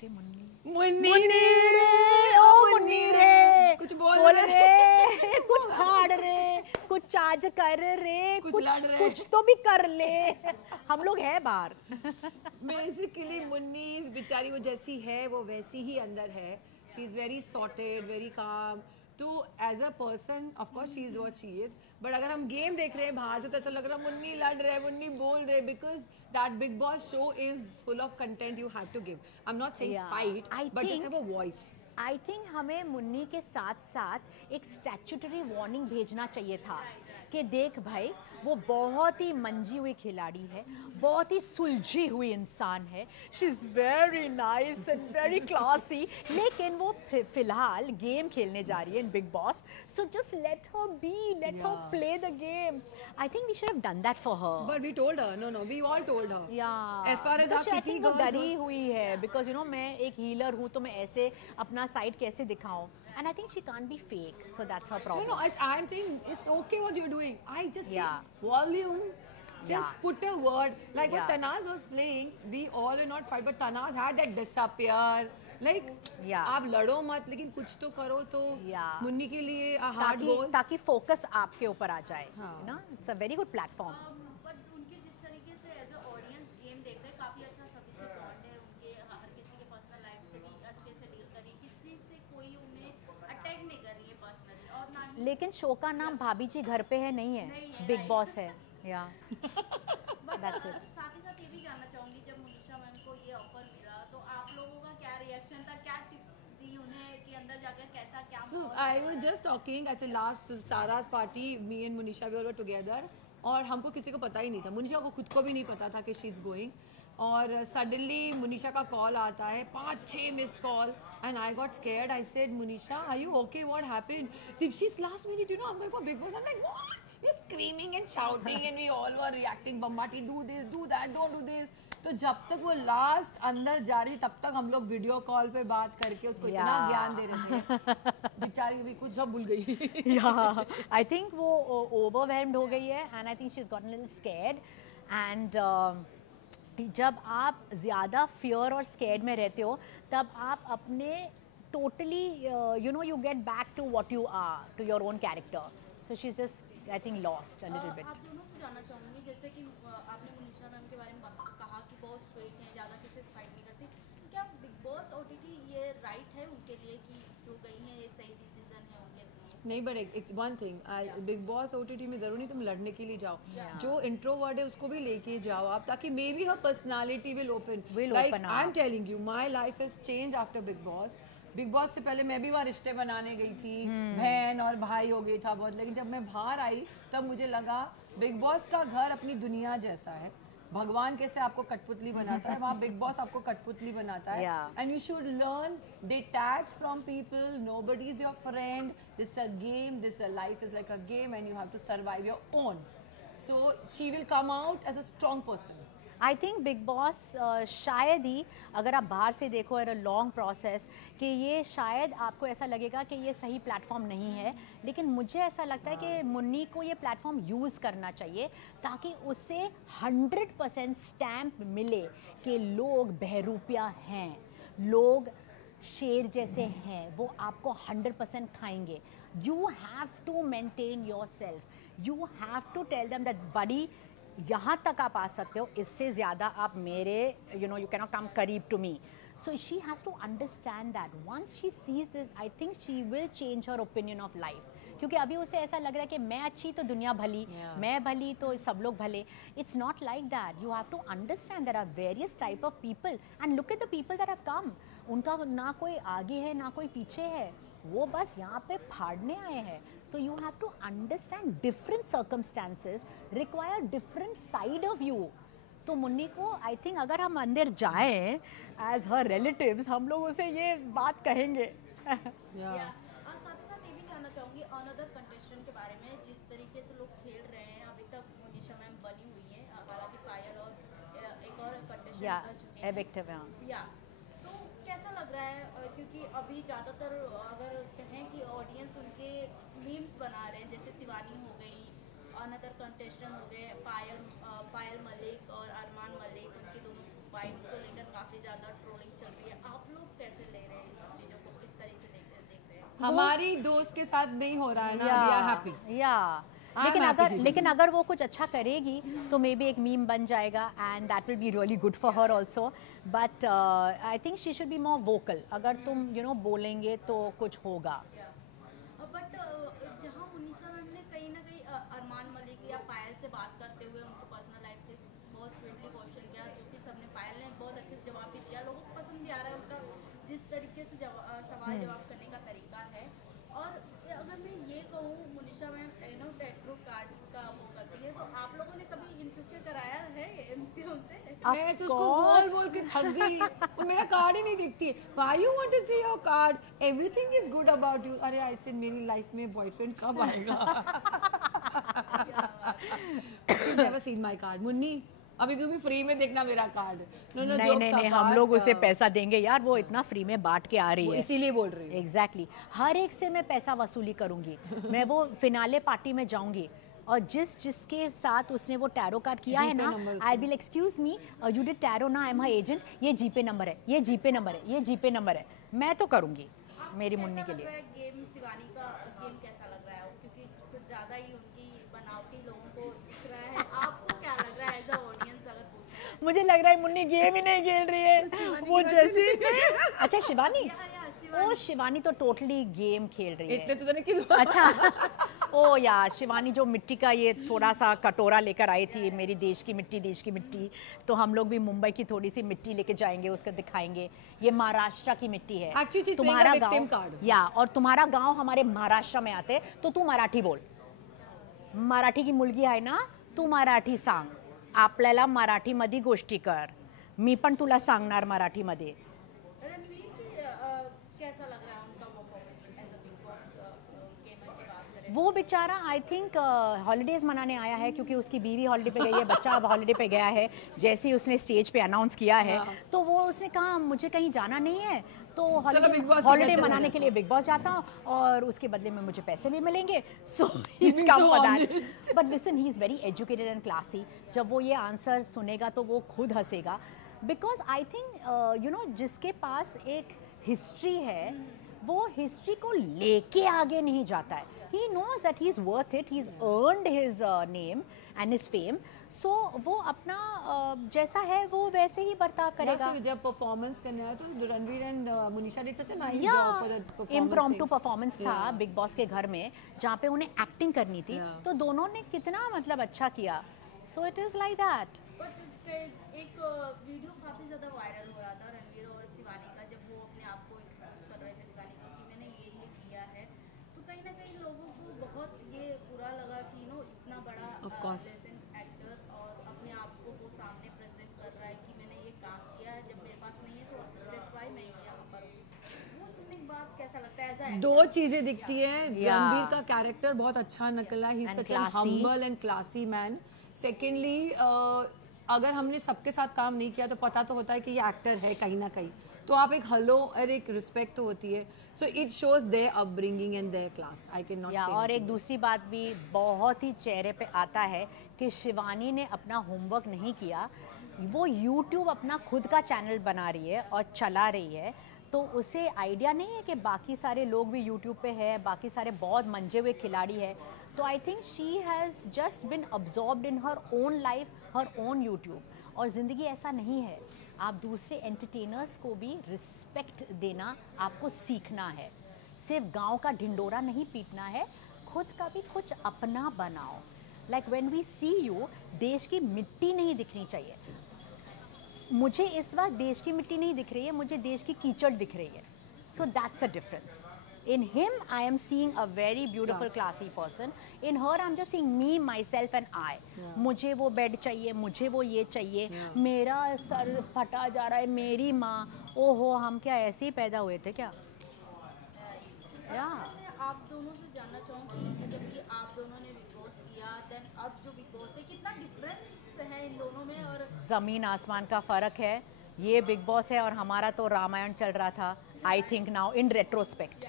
से मुन्नी मुन्नी रे ओ मुन्नी रे कुछ बोल रे कुछ फाड़ रे कुछ चार्ज कर रे कुछ तो भी कर ले हम लोग हैं बाहर बेसिकली मुन्नी बेचारी वो जैसी है वो वैसी ही अंदर है. She is very sorted very calm. तो as a person of course she is what she is. But अगर हम गेम देख रहे हैं बाहर से तो ऐसा लग रहा है मुन्नी लड़ रहे मुन्नी बोल रहे because that Bigg Boss show is full of content you have to give. I am not saying fight but just have a voice. I think हमें मुन्नी के साथ साथ एक स्टैट्यूटरी वार्निंग भेजना चाहिए था कि देख भाई वो बहुत ही मंजी हुई खिलाड़ी है, बहुत ही सुलझी हुई इंसान है, she is very nice and very classy, लेकिन वो फिलहाल गेम खेलने जा रही है in Bigg Boss, so just let her be, let her play the game. I think we should have done that for her. But we told her, no we all told her. As far as I think वो डरी हुई है because you know मैं एक healer हूँ तो मैं ऐसे अपना साइड कैसे दिखाऊं. And I think she can't be fake, so that's her problem. No, I'm saying it's okay what you're doing. I just say volume. Just put a word like what Tanaz was playing. We all were not fight, but Tanaz had that disappear. Like, आप लड़ो मत, लेकिन कुछ तो करो तो मुन्नी के लिए hard goals. ताकि फोकस आपके ऊपर आ जाए. ना, it's a very good platform. But उनके जिस तरीके से as a audience game देख रहे हैं काफी अच्छा सभी से bond है उनके, हर किसी के पर्सनल लाइफ से भी अच्छे से डील करी, किसी से कोई उन्हें अटैक नहीं कर रही है पर्सनली और ना ही. लेकिन शो का नाम भाभी जी घर पे है नहीं है, बिग बॉस है. या दैट्स इट. साथ ही साथ ये भी जानना चाहूंगी जब मुनीशा मैम को ये ऑफर मिला तो आप लोगों का क्या रिएक्शन था, क्या टिप दी उन्हें कि अंदर जाकर कैसा क्या. So I was just talking ऐसे last Sarah's party, me and Monisha we all were together और हमको किसी को पता ही नहीं था, मुनीशा को खुद को भी नहीं पता था कि शी इज गोइंग. और सडनली मुनीशा का कॉल आता है, 5-6 missed call and I got scared. I said Munisha are you okay, what happened? दीप्शी's last minute, you know, I'm going for Big Boss. I'm like what? We're screaming and shouting and we all were reacting, Bambati do this, do that, don't do this. तो जब तक वो last अंदर जा रही तब तक हम लोग वीडियो कॉल पे बात करके उसको इतना ज्ञान दे रहे थे. बेचारी भी कुछ सब भूल गई. आई थिंक वो ओवरवेल्म्ड हो गई है and I think she is gotten little scared. And जब आप ज़्यादा फियर और स्कैर्ड में रहते हो तब आप अपने totally you know you get back to what you are, to your own character. So she is just I think lost a little bit. आप दोनों से जानना चाहूँगी जैसे कि आपने मुनीशा मैम के बारे में कहा कि बहुत स्वीट हैं, ज़्यादा किसी से फाइट नहीं करती, तो क्या बिग बॉस ओटीटी ये राइट है उनके लिए कि जो गई हैं ये सही डिसीजन है उनके लिए? नहीं, but it's one thing, big boss OTT में जरूर नहीं तुम लड़ने के लिए जाओ. जो इंट्रोवर्ट है उसको भी लेके जाओ आप, ताकि may be her personality will open. Like I am telling you my life is change after big boss. Big boss से पहले मैं भी वहाँ रिश्ते बनाने गई थी, बहन और भाई हो गई था बहुत, लेकिन जब मैं बाहर आई तब मुझे लगा बिग बॉस का घर अपनी दुनिया जैसा है. भगवान कैसे आपको कठपुतली बनाता है, वहाँ बिग बॉस आपको कठपुतली बनाता है. And you should learn detach from people. Nobody is your friend. This a game, this a life is like a game and you have to survive your own. So she will come out as a strong person. I think Bigg Boss शायद ही, अगर आप बाहर से देखो at a long process, कि ये शायद आपको ऐसा लगेगा कि ये सही प्लेटफॉर्म नहीं है, लेकिन मुझे ऐसा लगता है कि मुन्नी को ये प्लेटफॉर्म यूज़ करना चाहिए ताकि उसे 100% स्टैम्प मिले कि लोग बहरूपिया हैं, लोग शेर जैसे हैं, वो आपको 100% खाएंगे. You have to maintain yourself. You have to tell them that buddy यहाँ तक आप आ सकते हो, इससे ज़्यादा आप मेरे you know you can not come करीब to me. So she has to understand that. Once she sees this I think she will change her opinion of life. क्योंकि अभी उसे ऐसा लग रहा है कि मैं अच्छी तो दुनिया भली, मैं भली तो सब लोग भले. It's not like that. You have to understand there are various type of people and look at the people that have come. उनका ना कोई आगे है ना कोई पीछे है, वो बस यहाँ पे फाड़ने आए हैं. तो you have to understand different circumstances require different side of you. तो मुन्नी को आई थिंक अगर हम अंदर जाएं एज हर रिलेटिव्स, हम लोग उसे ये बात कहेंगे. साथ ही साथ ये भी जानना चाहूँगी अनदर कंटेस्टेंट के बारे में, जिस तरीके से लोग खेल रहे हैं. अभी तक मुनीशा मैम बनी हुई हैं, हालांकि पायल और एक और कंटेस्टेंट आ चुके हैं. एविक्टिव हैं. तो कैसा लग रहा है, क्योंकि अभी ज़्यादातर अगर कहें कि ऑडियंस उनके मीम्स बना रहे हैं, जैसे शिवानी हो गई, अनदर कंटेस्टेंट हो गए, पायल मलिक और अरमान मलिक, उनकी दोनों वाइफ को लेकर काफ़ी ज़्यादा ट्रोलिंग चल रही है. आप हमारी दोस्त के साथ नहीं हो रहा है ना, वी आर हैप्पी। या लेकिन अगर वो कुछ अच्छा करेगी तो मे बी एक मीम बन जाएगा and that will be really good for her also, but I think she should be more vocal. अगर तुम बोलेंगे तो कुछ होगा। बट जहाँ मुनीषा मैम ने कहीं ना कहीं अरमान मलिक या पायल से बात करते हुए उनको पर्सनल लाइफ के बहुत स्वीटली क्वेश्चन किया, जो कि सबने, पायल ने बहुत अच्छे से जवाब भी दिया, लोगों को पसंद भी आ रहा है उनका जिस तरीके से सवाल जवाब करने का तरीका है। और अगर मैं ये कहूँ, मुनीषा मैम टैटू कार्ड का वो करती है, तो आप लोगों ने कभी इन फ्यूचर कराया है उनसे? मैं तो उसको बोल बोल के थक गई, वो मेरा कार्ड ही नहीं दिखती। Why you want to see your card? Everything is good about you. अरे I said मेरी लाइफ में बॉयफ्रेंड कब आएगा? You've never seen my card, Munni. अभी भी फ्री में देखना मेरा कार्ड। नहीं, हम लोग उसे पैसा देंगे यार, वो इतना फ्री में बांट के आ रही है, इसीलिए बोल रही हूँ। एग्जैक्टली हर एक से मैं पैसा वसूली करूंगी। मैं वो फिनाले पार्टी में जाऊंगी और जिसके साथ उसने वो टैरो कार्ड किया है ना, I will excuse me, you did tarot ना, आई एम हर एजेंट, ये जीपे नंबर है, ये जीपे नंबर है, ये जीपे नंबर है। मैं तो करूंगी मेरी मुन्नी के लिए। गेम शिवानी का गेम कैसा लग रहा है, क्योंकि कुछ ज्यादा ही उनकी बनावटी लोगों को दिख रहा है, आपको क्या लग रहा है एज अ ऑडियंस? अगर मुझे लग रहा है मुन्नी गेम ही नहीं खेल रही है, वो जैसी अच्छा शिवानी, ओ शिवानी तो टोटली गेम खेल रही है। इतने तो नहीं कि अच्छा ओ यार, शिवानी जो मिट्टी का ये थोड़ा सा कटोरा लेकर आई थी, मेरी देश की मिट्टी, तो हम लोग भी मुंबई की थोड़ी सी मिट्टी लेके जाएंगे, उसको दिखाएंगे ये महाराष्ट्र की मिट्टी है। तुम्हारा गाँव या और तुम्हारा गाँव हमारे महाराष्ट्र में आते, तो तू मराठी बोल, मराठी की मुलगी आहे ना, तू मराठी सांग, आपल्याला मराठीमध्ये गोष्टी कर, मी पण तुला सांगणार मराठीमध्ये। कैसा लग रहा है उनका वो performance as a Bigg Boss gamer की बात करें? वो बेचारा आई थिंक हॉलीडेज मनाने आया है, क्योंकि उसकी बीवी हॉलीडे पे गई है, बच्चा अब हॉलीडे पे गया है। जैसे ही उसने स्टेज पे अनाउंस किया है तो वो उसने कहा मुझे कहीं जाना नहीं है, तो हॉलीडे मनाने के लिए बिग बॉस जाता हूँ और उसके बदले में मुझे पैसे भी मिलेंगे। So but listen, he is very educated and classy. जब वो ये आंसर सुनेगा तो वो खुद हंसेगा, बिकॉज आई थिंक जिसके पास एक हिस्ट्री है वो हिस्ट्री को लेके आगे नहीं जाता है। He knows that he is worth it, he's earned his name and his fame, so वो अपना जैसा है वो वैसे ही बर्ताव करेगा। जब परफॉर्मेंस करने आया तो Ranveer and Munisha did such a nice job for that performance. Impromptu performance था बिग बॉस के घर में, जहाँ पे उन्हें एक्टिंग करनी थी, तो दोनों ने कितना मतलब अच्छा किया। So it is like that. But एक वीडियो काफी ज्यादा वायरल हो रहा था रणवीर और शिवानी का, जब वो अपने आप को एक्सपोज कर रहे थे शिवानी को कि मैंने ये किया है, तो कहीं ना कहीं लोगों को बहुत ये बुरा लगा कि इतना बड़ा लेजेंड एक्टर और अपने आप को वो सामने प्रेजेंट कर रहा है कि मैंने ये काम किया है, जब मेरे पास नहीं है तो दैट्स व्हाई मैं यहाँ पर हूँ। वो सुनने के बाद कैसा लगता है? ऐसा दो चीजें दिखती है, रणवीर का कैरेक्टर बहुत अच्छा निकला, he is such a humble and classy man. Secondly अगर हमने सबके साथ काम नहीं किया तो पता तो होता है कि ये एक्टर है कहीं ना कहीं, तो आप एक हेलो और एक रिस्पेक्ट तो होती है। So it shows their upbringing and their class, I can not say. और एक दूसरी बात भी बहुत ही चेहरे पे आता है कि शिवानी ने अपना होमवर्क नहीं किया। वो यूट्यूब अपना खुद का चैनल बना रही है और चला रही है, तो उसे आइडिया नहीं है कि बाकी सारे लोग भी यूट्यूब पे है, बाकी सारे बहुत मंजे हुए खिलाड़ी है। तो आई think she has just been absorbed in her own life, her own YouTube. और ज़िंदगी ऐसा नहीं है, आप दूसरे एंटरटेनर्स को भी रिस्पेक्ट देना आपको सीखना है। सिर्फ गांव का ढिंडोरा नहीं पीटना है, खुद का भी कुछ अपना बनाओ। Like when we see you, देश की मिट्टी नहीं दिखनी चाहिए। मुझे इस वक्त देश की मिट्टी नहीं दिख रही है, मुझे देश की कीचड़ दिख रही है। So that's a difference. In him, I am seeing a very beautiful, classy person. In her, I'm just seeing me, myself, and I. मुझे वो बेड चाहिए, मुझे वो ये चाहिए, मेरा सर फटा जा रहा है, मेरी माँ, ओहो हम क्या ऐसे ही पैदा हुए थे क्या? आप दोनों से जानना चाहूँगी, जब कि आप दोनों ने बिग बॉस किया, देन अब जो बिग बॉस है, कितना डिफरेंस है इन दोनों में? और ज़मीन आसमान का फ़र्क है। ये बिग बॉस है और हमारा तो रामायण चल रहा था। I think now in retrospect,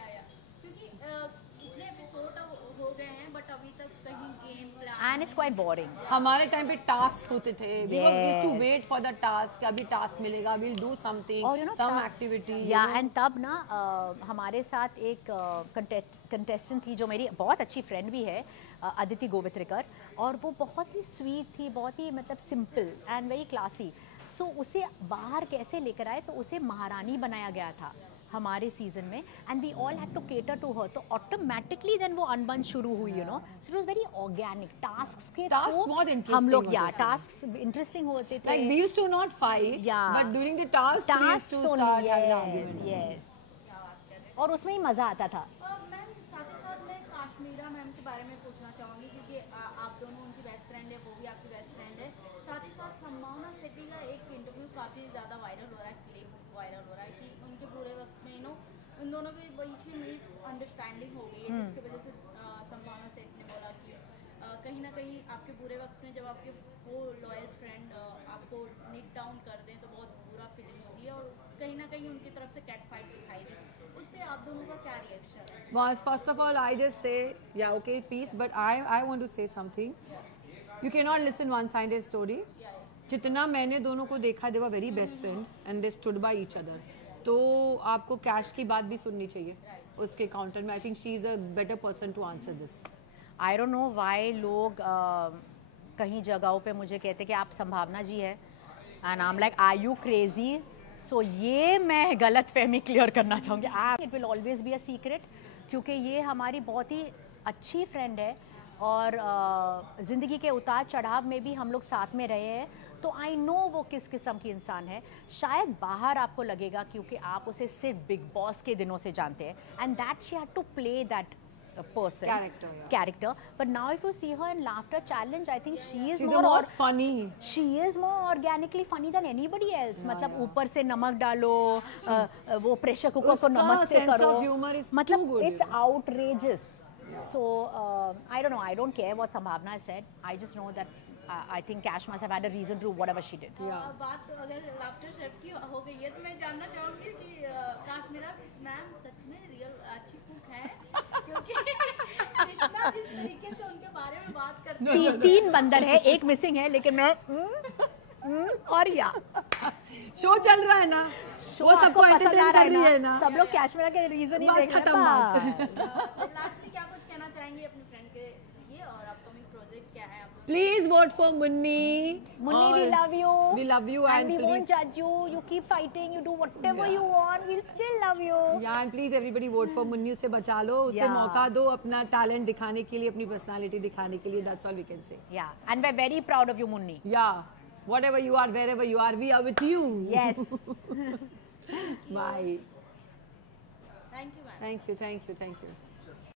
इतने एपिसोड हो गए हैं बट अभी तक कहीं game plan and it's quite boring. हमारे टाइम पे टास्क होते थे, we used to wait for the task, अभी टास्क मिलेगा, we'll do something, और some activity. and तब ना हमारे साथ एक कंटेस्टेंट थी जो मेरी बहुत अच्छी फ्रेंड भी है, अदिति गोवित्रिकर, और वो बहुत ही स्वीट थी, बहुत ही मतलब सिंपल एंड वेरी क्लासी. सो उसे बाहर कैसे लेकर आए, तो उसे महारानी बनाया गया था हमारे सीजन में, and we all had to cater to her. तो ऑटोमेटिकली देन वो अनबन शुरू हुई, you know. So it was very organic. Tasks के थ्रू हम लोग टास्क इंटरेस्टिंग होते थे. Like we used to not fight, but during the task we used to start having arguments. Yes. और उसमें ही मजा आता था. मैम साथ ही साथ मैं काश्मीरा मैम के बारे में पूछना चाहूँगी, क्योंकि आप दोनों उनकी बेस्ट फ्रेंड है, वो भी आपकी बेस्ट फ्रेंड है. साथ ही साथ संभावना सेठी का एक इंटरव्यू काफ़ी ज़्यादा वायरल हो रहा है, क्लिप वायरल हो रहा है कि उनके बुरे वक्त में उन दोनों की बीच में मिसअंडरस्टैंडिंग हो गई है, जिसकी वजह से संभावना सेठ ने बोला कि कहीं ना कहीं आपके बुरे वक्त में जब आपके वो लॉयल फ्रेंड आपको नीट डाउन कर दें तो बहुत बुरा फीलिंग होगी है, और कहीं ना कहीं उनकी तरफ से कैट फाइट दिखाई दी. उस पर आप दोनों का क्या रिएक्शन है? Once, first of all, I just say, yeah, okay, peace, but I want to say something. You cannot listen one-sided story. जितना मैंने दोनों को देखा, they were very best friend and they stood by each other. तो आपको cash की बात भी सुननी चाहिए उसके काउंटर में. I think she is a better person to answer this. I don't know why लोग कहीं जगहों पे मुझे कहते कि आप संभावना जी है, and I am like are you crazy. So ये मैं गलत फहमी क्लियर करना चाहूँगी. It will always be a secret, क्योंकि ये हमारी बहुत ही अच्छी फ्रेंड है, और ज़िंदगी के उतार चढ़ाव में भी हम लोग साथ में रहे हैं. तो आई नो वो किस किस्म की इंसान है. शायद बाहर आपको लगेगा क्योंकि आप उसे सिर्फ बिग बॉस के दिनों से जानते हैं, and that she had to play that character. But now if you see her in Laughter Challenge, I think she's more funny. She is more organically funny than anybody else. मतलब ऊपर से नमक डालो, वो प्रेशर कुकर को नमस्ते करो, मतलब it's outrageous. So I don't know. I don't care what Sambhavna said. I just know that I think Cash must have had a reason to whatever she did. बात अगर लाफ्टर शेफ की हो गई है, तो मैं जानना चाहूँगी कि काश्मीरा मैम सच में रियल अच्छी कुक है, क्योंकि कृष्णा जिस तरीके से उनके बारे में बात करते हैं. तीन बंदर है, एक मिसिंग है, लेकिन मैं और या शो चल रहा है ना, वो सबको एंटरटेन कर रही है ना, सब लोग काश्मीरा के रीजन ही देख खत्म बात. लास्टली क्या कुछ कहना चाहेंगे अपने फ्रेंड के लिए, और अपकमिंग प्रोजेक्ट क्या है? Please vote for Munni. Munni, we love you. We love you, and we won't judge you. You keep fighting. You do whatever you want. We'll still love you. Yeah, and please everybody vote for Munni. उसे बचा लो, उसे मौका दो अपना talent दिखाने के लिए, अपनी पर्सनालिटी दिखाने के लिए. That's all we can say. Yeah, and we're very proud of you, Munni. Yeah, whatever you are, wherever you are, we are with you. Yes. Bye. Thank you, ma'am. Thank you.